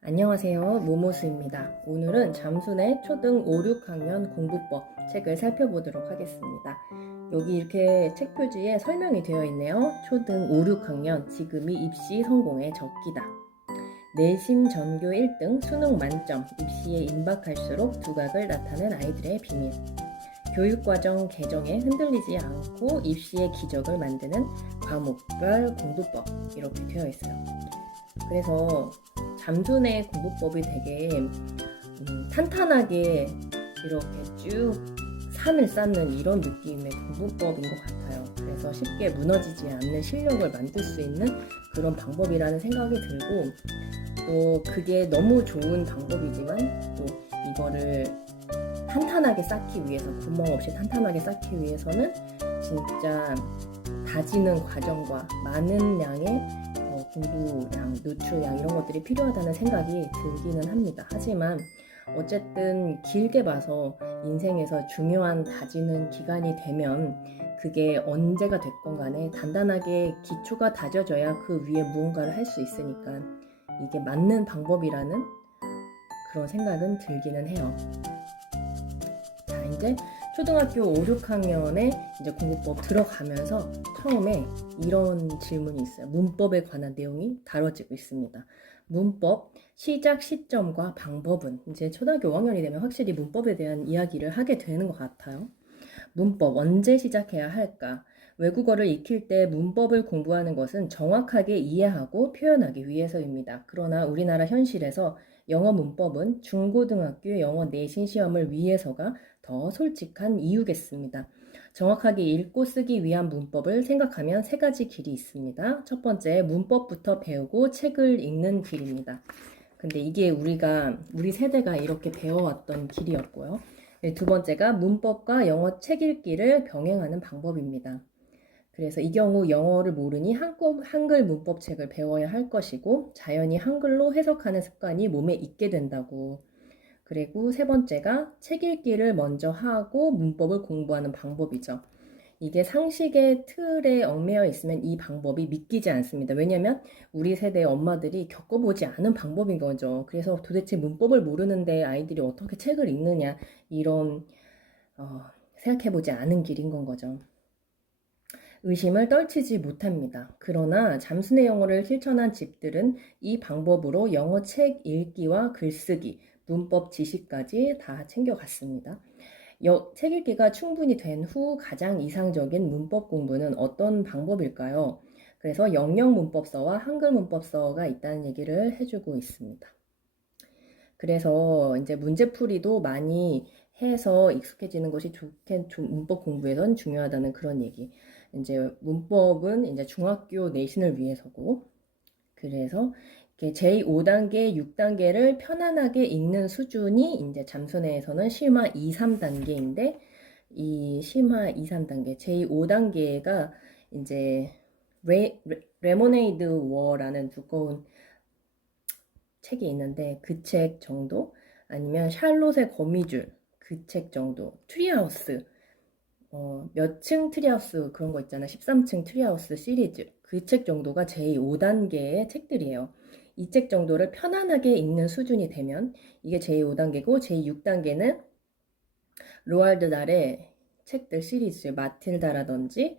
안녕하세요. 모모스입니다. 오늘은 잠순의 초등 5, 6학년 공부법 책을 살펴보도록 하겠습니다. 여기 이렇게 책 표지에 설명이 되어 있네요. 초등 5, 6학년 지금이 입시 성공의 적기다. 내신 전교 1등, 수능 만점, 입시에 임박할수록 두각을 나타낸 아이들의 비밀. 교육과정 개정에 흔들리지 않고 입시의 기적을 만드는 과목별 공부법 이렇게 되어 있어요. 그래서 잠순의 공부법이 되게 탄탄하게 이렇게 쭉 산을 쌓는 이런 느낌의 공부법인 것 같아요. 그래서 쉽게 무너지지 않는 실력을 만들 수 있는 그런 방법이라는 생각이 들고, 또 그게 너무 좋은 방법이지만 또 이거를 탄탄하게 쌓기 위해서, 구멍 없이 탄탄하게 쌓기 위해서는 진짜 다지는 과정과 많은 양의 공부량, 노출량 이런 것들이 필요하다는 생각이 들기는 합니다. 하지만 어쨌든 길게 봐서 인생에서 중요한 다지는 기간이 되면 그게 언제가 됐건 간에 단단하게 기초가 다져져야 그 위에 무언가를 할 수 있으니까 이게 맞는 방법이라는 그런 생각은 들기는 해요. 자, 이제 초등학교 5, 6학년에 이제 공부법 들어가면서 처음에 이런 질문이 있어요. 문법에 관한 내용이 다뤄지고 있습니다. 문법, 시작 시점과 방법은 이제 초등학교 5학년이 되면 확실히 문법에 대한 이야기를 하게 되는 것 같아요. 문법, 언제 시작해야 할까? 외국어를 익힐 때 문법을 공부하는 것은 정확하게 이해하고 표현하기 위해서입니다. 그러나 우리나라 현실에서 영어 문법은 중고등학교 영어 내신 시험을 위해서가 더 솔직한 이유겠습니다. 정확하게 읽고 쓰기 위한 문법을 생각하면 세 가지 길이 있습니다. 첫 번째, 문법부터 배우고 책을 읽는 길입니다. 근데 이게 우리 세대가 이렇게 배워왔던 길이었고요. 두 번째가 문법과 영어 책 읽기를 병행하는 방법입니다. 그래서 이 경우 영어를 모르니 한글 문법책을 배워야 할 것이고 자연히 한글로 해석하는 습관이 몸에 있게 된다고. 그리고 세 번째가 책 읽기를 먼저 하고 문법을 공부하는 방법이죠. 이게 상식의 틀에 얽매여 있으면 이 방법이 믿기지 않습니다. 왜냐하면 우리 세대의 엄마들이 겪어보지 않은 방법인 거죠. 그래서 도대체 문법을 모르는데 아이들이 어떻게 책을 읽느냐 이런 생각해보지 않은 길인 건 거죠. 의심을 떨치지 못합니다. 그러나 잠순의 영어를 실천한 집들은 이 방법으로 영어 책 읽기와 글쓰기, 문법 지식까지 다 챙겨갔습니다. 책 읽기가 충분히 된 후 가장 이상적인 문법 공부는 어떤 방법일까요? 그래서 영영 문법서와 한글 문법서가 있다는 얘기를 해주고 있습니다. 그래서 이제 문제풀이도 많이 해서 익숙해지는 것이 문법 공부에선 중요하다는 그런 얘기. 이제 문법은 이제 중학교 내신을 위해서고, 그래서 제5단계, 6단계를 편안하게 읽는 수준이 이제 잠수내에서는 심화 2, 3단계인데, 이 심화 2, 3단계, 제5단계가 이제 레모네이드 워라는 두꺼운 책이 있는데 그 책 정도, 아니면 샬롯의 거미줄 그 책 정도, 트리하우스 몇 층 트리하우스 그런 거 있잖아, 13층 트리하우스 시리즈, 그 책 정도가 제5단계의 책들이에요. 이 책 정도를 편안하게 읽는 수준이 되면 이게 제5단계고, 제6단계는 로알드 달의 책들 시리즈, 마틸다라든지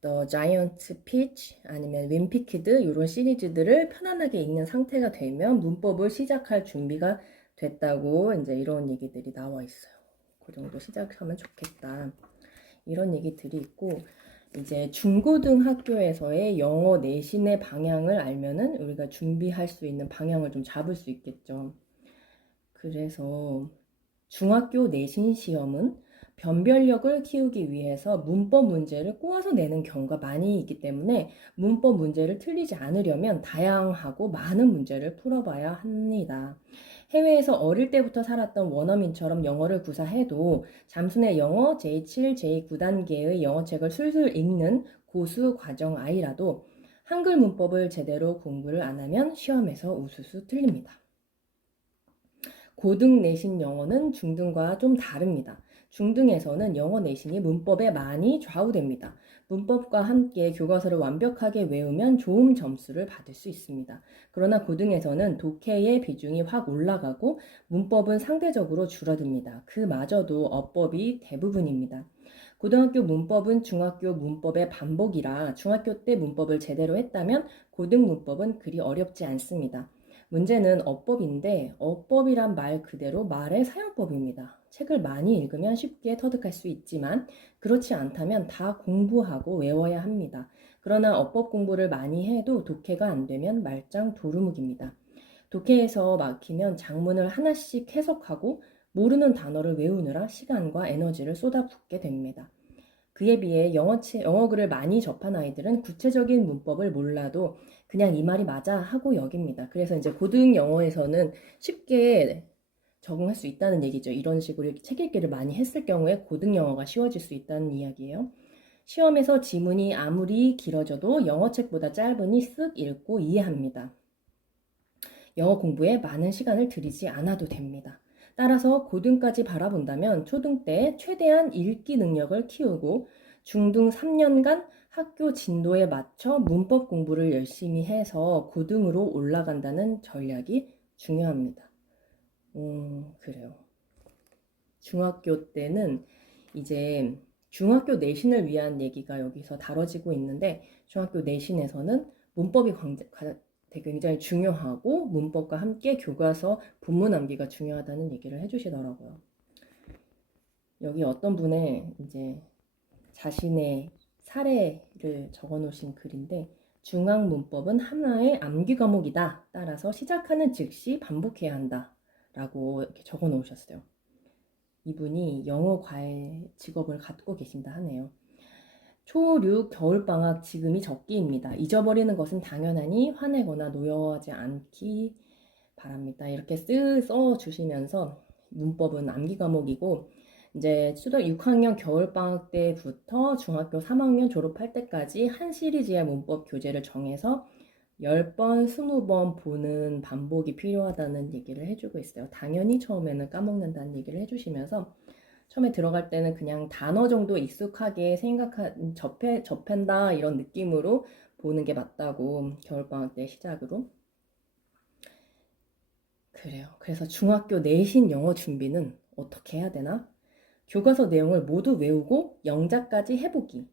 더 자이언트 피치 아니면 윈피키드 이런 시리즈들을 편안하게 읽는 상태가 되면 문법을 시작할 준비가 됐다고 이제 이런 얘기들이 나와 있어요. 그 정도 시작하면 좋겠다, 이런 얘기들이 있고, 이제 중고등학교에서의 영어 내신의 방향을 알면은 우리가 준비할 수 있는 방향을 좀 잡을 수 있겠죠. 그래서 중학교 내신 시험은 변별력을 키우기 위해서 문법 문제를 꼬아서 내는 경우가 많이 있기 때문에 문법 문제를 틀리지 않으려면 다양하고 많은 문제를 풀어봐야 합니다. 해외에서 어릴 때부터 살았던 원어민처럼 영어를 구사해도 잠순의 영어 제7, 제9단계의 영어책을 술술 읽는 고수 과정 아이라도 한글 문법을 제대로 공부를 안 하면 시험에서 우수수 틀립니다. 고등 내신 영어는 중등과 좀 다릅니다. 중등에서는 영어 내신이 문법에 많이 좌우됩니다. 문법과 함께 교과서를 완벽하게 외우면 좋은 점수를 받을 수 있습니다. 그러나 고등에서는 독해의 비중이 확 올라가고 문법은 상대적으로 줄어듭니다. 그마저도 어법이 대부분입니다. 고등학교 문법은 중학교 문법의 반복이라 중학교 때 문법을 제대로 했다면 고등 문법은 그리 어렵지 않습니다. 문제는 어법인데 어법이란 말 그대로 말의 사용법입니다. 책을 많이 읽으면 쉽게 터득할 수 있지만 그렇지 않다면 다 공부하고 외워야 합니다. 그러나 어법 공부를 많이 해도 독해가 안 되면 말짱 도루묵입니다. 독해에서 막히면 작문을 하나씩 해석하고 모르는 단어를 외우느라 시간과 에너지를 쏟아붓게 됩니다. 그에 비해 영어 글을 많이 접한 아이들은 구체적인 문법을 몰라도 그냥 이 말이 맞아 하고 여깁니다. 그래서 이제 고등 영어에서는 쉽게 적응할 수 있다는 얘기죠. 이런 식으로 이렇게 책 읽기를 많이 했을 경우에 고등 영어가 쉬워질 수 있다는 이야기예요. 시험에서 지문이 아무리 길어져도 영어책보다 짧으니 쓱 읽고 이해합니다. 영어 공부에 많은 시간을 들이지 않아도 됩니다. 따라서 고등까지 바라본다면 초등 때 최대한 읽기 능력을 키우고 중등 3년간 학교 진도에 맞춰 문법 공부를 열심히 해서 고등으로 올라간다는 전략이 중요합니다. 그래요. 중학교 때는 이제 중학교 내신을 위한 얘기가 여기서 다뤄지고 있는데 중학교 내신에서는 문법이 굉장히 중요하고 문법과 함께 교과서 본문 암기가 중요하다는 얘기를 해주시더라고요. 여기 어떤 분의 이제 자신의 사례를 적어 놓으신 글인데 중앙 문법은 하나의 암기 과목이다. 따라서 시작하는 즉시 반복해야 한다. 라고 이렇게 적어 놓으셨어요. 이분이 영어 과외 직업을 갖고 계신다 하네요. 초6 겨울방학 지금이 적기입니다. 잊어버리는 것은 당연하니 화내거나 노여워하지 않기 바랍니다. 이렇게 써주시면서 문법은 암기 과목이고 이제 초등 6학년 겨울방학 때부터 중학교 3학년 졸업할 때까지 한 시리즈의 문법 교재를 정해서 10번, 20번 보는 반복이 필요하다는 얘기를 해주고 있어요. 당연히 처음에는 까먹는다는 얘기를 해주시면서 처음에 들어갈 때는 그냥 단어 정도 익숙하게 접한다 이런 느낌으로 보는 게 맞다고 겨울방학 때 시작으로. 그래요. 그래서 중학교 내신 영어 준비는 어떻게 해야 되나? 교과서 내용을 모두 외우고 영작까지 해보기.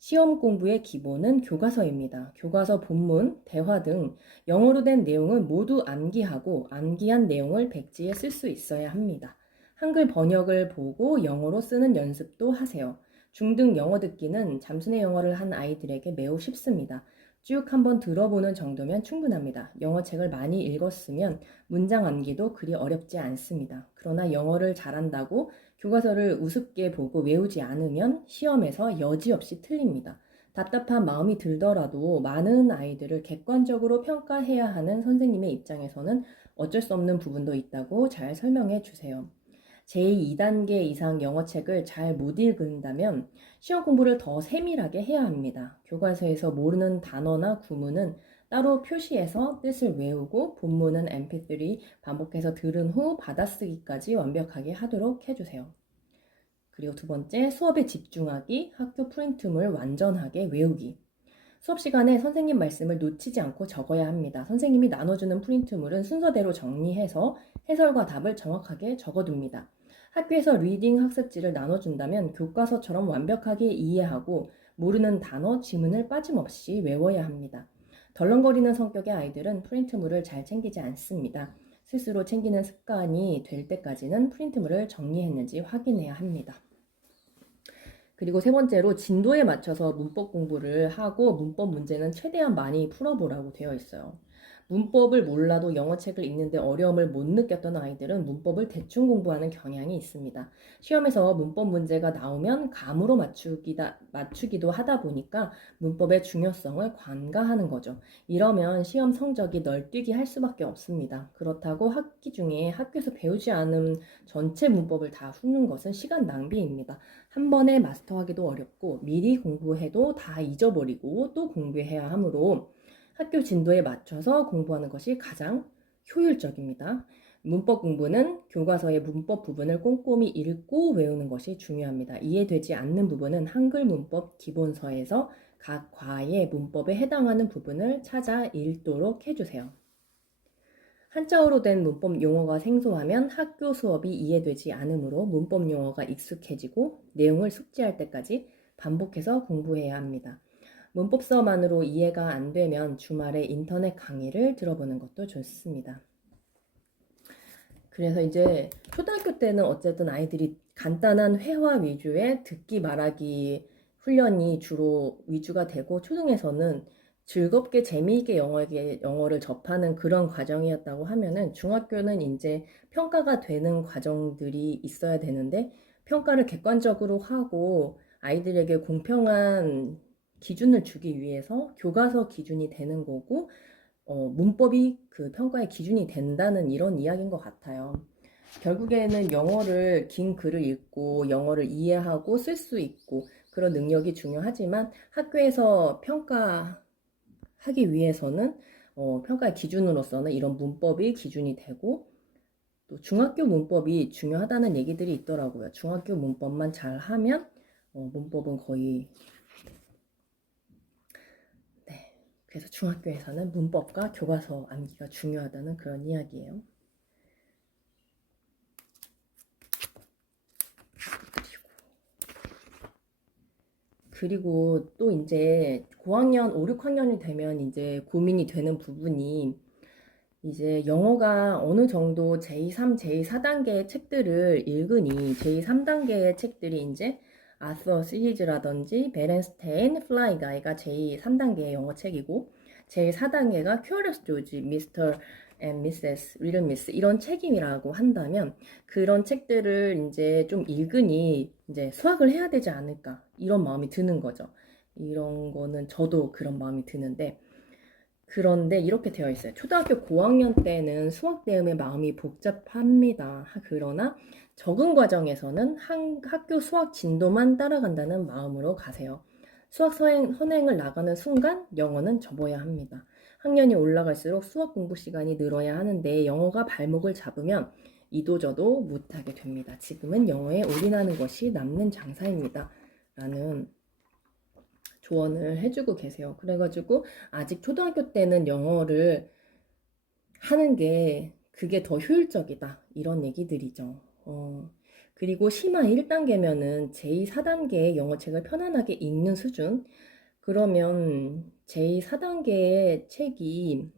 시험 공부의 기본은 교과서입니다. 교과서 본문, 대화 등 영어로 된 내용은 모두 암기하고 암기한 내용을 백지에 쓸 수 있어야 합니다. 한글 번역을 보고 영어로 쓰는 연습도 하세요. 중등 영어 듣기는 잠수내 영어를 한 아이들에게 매우 쉽습니다. 쭉 한번 들어보는 정도면 충분합니다. 영어책을 많이 읽었으면 문장 암기도 그리 어렵지 않습니다. 그러나 영어를 잘한다고 교과서를 우습게 보고 외우지 않으면 시험에서 여지없이 틀립니다. 답답한 마음이 들더라도 많은 아이들을 객관적으로 평가해야 하는 선생님의 입장에서는 어쩔 수 없는 부분도 있다고 잘 설명해 주세요. 제2단계 이상 영어책을 잘 못 읽는다면 시험 공부를 더 세밀하게 해야 합니다. 교과서에서 모르는 단어나 구문은 따로 표시해서 뜻을 외우고 본문은 mp3 반복해서 들은 후 받아쓰기까지 완벽하게 하도록 해주세요. 그리고 두 번째, 수업에 집중하기, 학교 프린트물 완전하게 외우기. 수업 시간에 선생님 말씀을 놓치지 않고 적어야 합니다. 선생님이 나눠주는 프린트물은 순서대로 정리해서 해설과 답을 정확하게 적어둡니다. 학교에서 리딩 학습지를 나눠준다면 교과서처럼 완벽하게 이해하고 모르는 단어, 지문을 빠짐없이 외워야 합니다. 덜렁거리는 성격의 아이들은 프린트물을 잘 챙기지 않습니다. 스스로 챙기는 습관이 될 때까지는 프린트물을 정리했는지 확인해야 합니다. 그리고 세 번째로 진도에 맞춰서 문법 공부를 하고 문법 문제는 최대한 많이 풀어보라고 되어 있어요. 문법을 몰라도 영어책을 읽는데 어려움을 못 느꼈던 아이들은 문법을 대충 공부하는 경향이 있습니다. 시험에서 문법 문제가 나오면 감으로 맞추기도 하다 보니까 문법의 중요성을 관가하는 거죠. 이러면 시험 성적이 널뛰기 할 수밖에 없습니다. 그렇다고 학기 중에 학교에서 배우지 않은 전체 문법을 다 훑는 것은 시간 낭비입니다. 한 번에 마스터하기도 어렵고 미리 공부해도 다 잊어버리고 또 공부해야 하므로 학교 진도에 맞춰서 공부하는 것이 가장 효율적입니다. 문법 공부는 교과서의 문법 부분을 꼼꼼히 읽고 외우는 것이 중요합니다. 이해되지 않는 부분은 한글 문법 기본서에서 각 과의 문법에 해당하는 부분을 찾아 읽도록 해주세요. 한자어로 된 문법 용어가 생소하면 학교 수업이 이해되지 않으므로 문법 용어가 익숙해지고 내용을 숙지할 때까지 반복해서 공부해야 합니다. 문법서만으로 이해가 안 되면 주말에 인터넷 강의를 들어보는 것도 좋습니다. 그래서 이제 초등학교 때는 어쨌든 아이들이 간단한 회화 위주의 듣기 말하기 훈련이 주로 위주가 되고, 초등에서는 즐겁게 재미있게 영어를 접하는 그런 과정이었다고 하면은, 중학교는 이제 평가가 되는 과정들이 있어야 되는데, 평가를 객관적으로 하고 아이들에게 공평한 기준을 주기 위해서 교과서 기준이 되는 거고, 문법이 그 평가의 기준이 된다는 이런 이야기인 것 같아요. 결국에는 영어를, 긴 글을 읽고 영어를 이해하고 쓸 수 있고 그런 능력이 중요하지만, 학교에서 평가하기 위해서는 평가의 기준으로서는 이런 문법이 기준이 되고, 또 중학교 문법이 중요하다는 얘기들이 있더라고요. 중학교 문법만 잘하면 문법은 거의, 네, 그래서 중학교에서는 문법과 교과서 암기가 중요하다는 그런 이야기예요. 그리고 또 이제 고학년, 5, 6학년이 되면 이제 고민이 되는 부분이, 이제 영어가 어느 정도 제2, 3, 제4단계의 책들을 읽으니, 제2, 3단계의 책들이 이제 아서 시리즈라든지 베렌스테인, 플라이 가이가 제2, 3단계의 영어 책이고, 제4단계가 큐어러스 조지, 미스터 앤 미세스, 리틀 미스 이런 책임이라고 한다면, 그런 책들을 이제 좀 읽으니 이제 수학을 해야 되지 않을까 이런 마음이 드는 거죠. 이런 거는 저도 그런 마음이 드는데, 그런데 이렇게 되어 있어요. 초등학교 고학년 때는 수학 대음의 마음이 복잡합니다. 그러나 적응 과정에서는 학교 수학 진도만 따라간다는 마음으로 가세요. 수학 선행을 나가는 순간 영어는 접어야 합니다. 학년이 올라갈수록 수학 공부 시간이 늘어야 하는데, 영어가 발목을 잡으면 이도저도 못하게 됩니다. 지금은 영어에 올인하는 것이 남는 장사입니다. 라는 조언을 해주고 계세요. 그래가지고 아직 초등학교 때는 영어를 하는 게 그게 더 효율적이다 이런 얘기들이죠. 그리고 심화 1단계면은 제2, 4단계의 영어책을 편안하게 읽는 수준. 그러면 제2, 4단계의 책이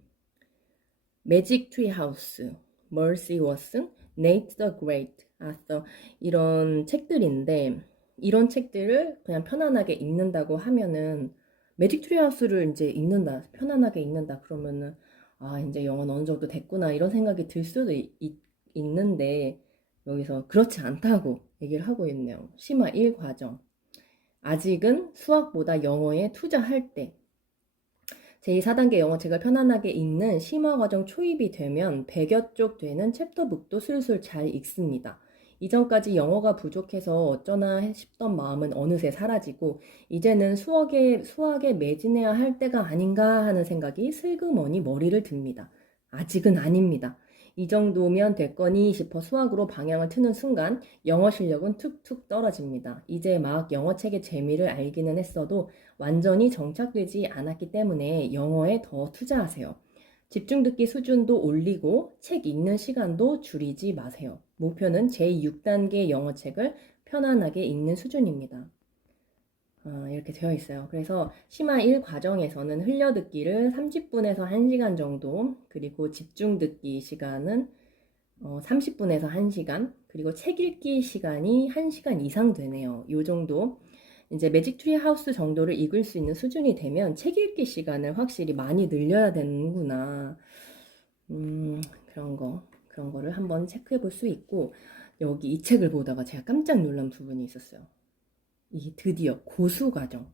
매직 트리 하우스, 멀시 워슨, 네이트 더 그레이트, 아서 이런 책들인데, 이런 책들을 그냥 편안하게 읽는다고 하면은, 매직 트리 하우스를 이제 읽는다, 편안하게 읽는다 그러면은, 아, 이제 영어는 어느 정도 됐구나 이런 생각이 들 수도 있는데, 여기서 그렇지 않다고 얘기를 하고 있네요. 심화 1 과정. 아직은 수학보다 영어에 투자할 때, 제2, 4단계 영어책을 편안하게 읽는 심화과정 초입이 되면 100여 쪽 되는 챕터북도 술술 잘 읽습니다. 이전까지 영어가 부족해서 어쩌나 싶던 마음은 어느새 사라지고, 이제는 수학에 매진해야 할 때가 아닌가 하는 생각이 슬그머니 머리를 듭니다. 아직은 아닙니다. 이 정도면 됐거니 싶어 수학으로 방향을 트는 순간 영어 실력은 툭툭 떨어집니다. 이제 막 영어책의 재미를 알기는 했어도 완전히 정착되지 않았기 때문에 영어에 더 투자하세요. 집중 듣기 수준도 올리고 책 읽는 시간도 줄이지 마세요. 목표는 제6단계 영어책을 편안하게 읽는 수준입니다. 이렇게 되어 있어요. 그래서 심화 1 과정에서는 흘려듣기를 30분에서 1시간 정도, 그리고 집중 듣기 시간은 30분에서 1시간, 그리고 책 읽기 시간이 1시간 이상 되네요. 요 정도. 이제 매직 트리 하우스 정도를 읽을 수 있는 수준이 되면 책 읽기 시간을 확실히 많이 늘려야 되는구나. 그런 거를 한번 체크해 볼 수 있고, 여기 이 책을 보다가 제가 깜짝 놀란 부분이 있었어요. 이 드디어 고수과정.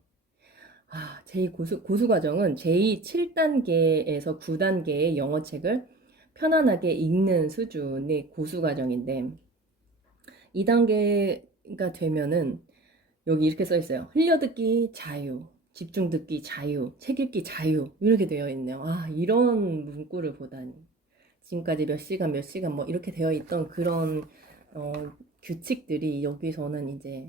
고수과정은 제7단계에서 9단계의 영어책을 편안하게 읽는 수준의 고수과정인데, 2단계가 되면은 여기 이렇게 써 있어요. 흘려듣기 자유, 집중 듣기 자유, 책 읽기 자유 이렇게 되어 있네요. 이런 문구를 보다니. 지금까지 몇 시간 뭐 이렇게 되어 있던 그런 규칙들이 여기서는 이제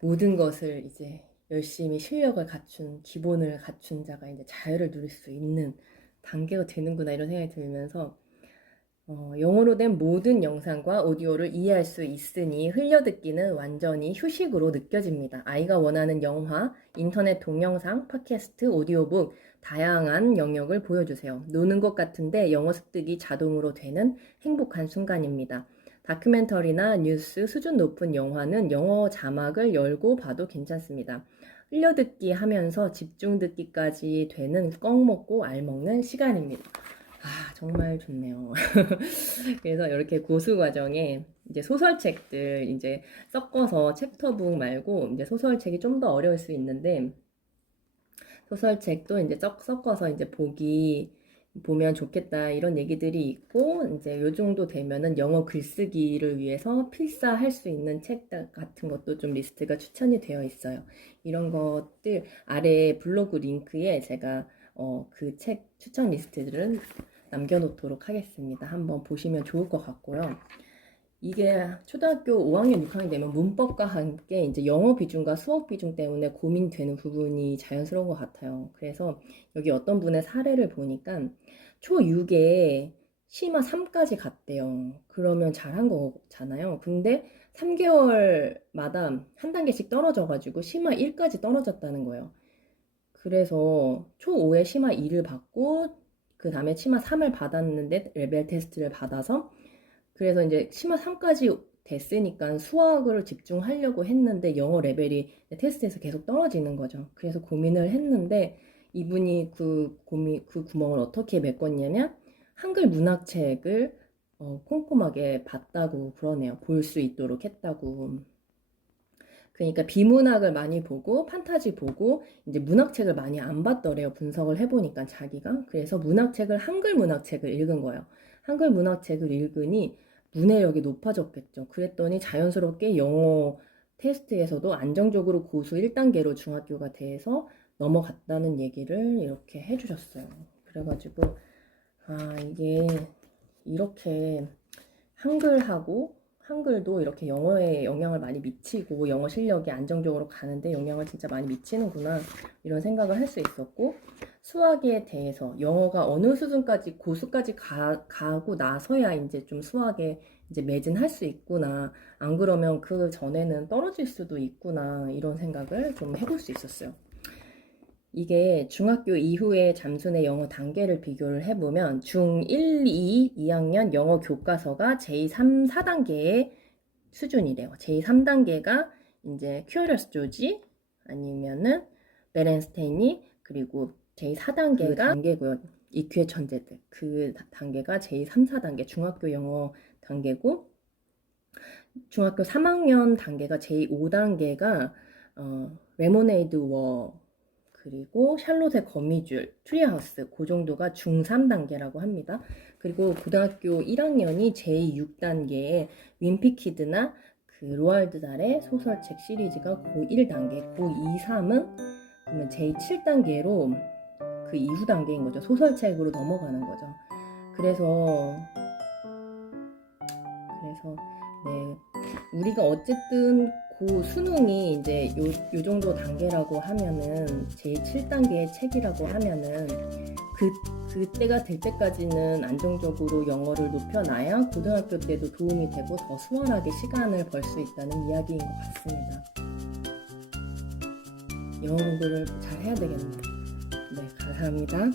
모든 것을 이제 열심히 실력을 갖춘, 기본을 갖춘 자가 이제 자유를 누릴 수 있는 단계가 되는구나 이런 생각이 들면서 영어로 된 모든 영상과 오디오를 이해할 수 있으니 흘려듣기는 완전히 휴식으로 느껴집니다. 아이가 원하는 영화, 인터넷 동영상, 팟캐스트, 오디오북, 다양한 영역을 보여주세요. 노는 것 같은데 영어 습득이 자동으로 되는 행복한 순간입니다. 다큐멘터리나 뉴스, 수준 높은 영화는 영어 자막을 열고 봐도 괜찮습니다. 흘려듣기 하면서 집중 듣기까지 되는 꺽 먹고 알 먹는 시간입니다. 정말 좋네요. 그래서 이렇게 고수 과정에 이제 소설책들 이제 섞어서 챕터북 말고 이제 소설책이 좀 더 어려울 수 있는데 소설책도 이제 섞어서 이제 보면 좋겠다 이런 얘기들이 있고 이제 요 정도 되면은 영어 글쓰기를 위해서 필사할 수 있는 책 같은 것도 좀 리스트가 추천이 되어 있어요. 이런 것들 아래 블로그 링크에 제가 그 책 추천 리스트들은 남겨놓도록 하겠습니다. 한번 보시면 좋을 것 같고요. 이게 초등학교 5학년, 6학년 되면 문법과 함께 이제 영어 비중과 수업 비중 때문에 고민되는 부분이 자연스러운 것 같아요. 그래서 여기 어떤 분의 사례를 보니까 초6에 심화 3까지 갔대요. 그러면 잘한 거잖아요. 근데 3개월마다 한 단계씩 떨어져가지고 심화 1까지 떨어졌다는 거예요. 그래서 초5에 심화 2를 받고 그 다음에 심화 3을 받았는데 레벨 테스트를 받아서 그래서 이제 심화 3까지 됐으니까 수학을 집중하려고 했는데 영어 레벨이 테스트에서 계속 떨어지는 거죠. 그래서 고민을 했는데 이분이 그 구멍을 어떻게 메꿨냐면 한글 문학책을 꼼꼼하게 봤다고 그러네요. 볼 수 있도록 했다고. 그러니까 비문학을 많이 보고 판타지 보고 이제 문학책을 많이 안 봤더래요. 분석을 해보니까 자기가. 그래서 한글 문학책을 읽은 거예요. 한글 문학책을 읽으니 문해력이 높아졌겠죠. 그랬더니 자연스럽게 영어 테스트에서도 안정적으로 고수 1단계로 중학교가 돼서 넘어갔다는 얘기를 이렇게 해주셨어요. 그래가지고 이게 이렇게 한글도 이렇게 영어에 영향을 많이 미치고 영어 실력이 안정적으로 가는데 영향을 진짜 많이 미치는구나 이런 생각을 할 수 있었고 수학에 대해서 영어가 어느 수준까지 고수까지 가고 나서야 이제 좀 수학에 이제 매진할 수 있구나 안 그러면 그 전에는 떨어질 수도 있구나 이런 생각을 좀 해볼 수 있었어요. 이게 중학교 이후에 잠수의 영어 단계를 비교를 해보면 중1, 2, 2학년 영어 교과서가 제3, 4단계의 수준이래요. 제3단계가 이제 큐어러스 조지 아니면은 베렌스테인이 그리고 제4단계가 그 단계고요. 이큐의 천재들 그 단계가 제3, 4단계 중학교 영어 단계고 중학교 3학년 단계가 제5단계가 레모네이드 워 그리고 샬롯의 거미줄, 트리하우스 그 정도가 중3단계라고 합니다. 그리고 고등학교 1학년이 제6단계의 윈피키드나 그 로알드 달의 소설책 시리즈가 고1단계, 고2, 3은 그러면 제7단계로 그 이후 단계인 거죠. 소설책으로 넘어가는 거죠. 그래서 네, 우리가 어쨌든 그 수능이 이제 요 정도 단계라고 하면은 제7단계의 책이라고 하면은 그때가 될 때까지는 안정적으로 영어를 높여놔야 고등학교 때도 도움이 되고 더 수월하게 시간을 벌 수 있다는 이야기인 것 같습니다. 영어 공부를 잘 해야 되겠네요. 네, 감사합니다.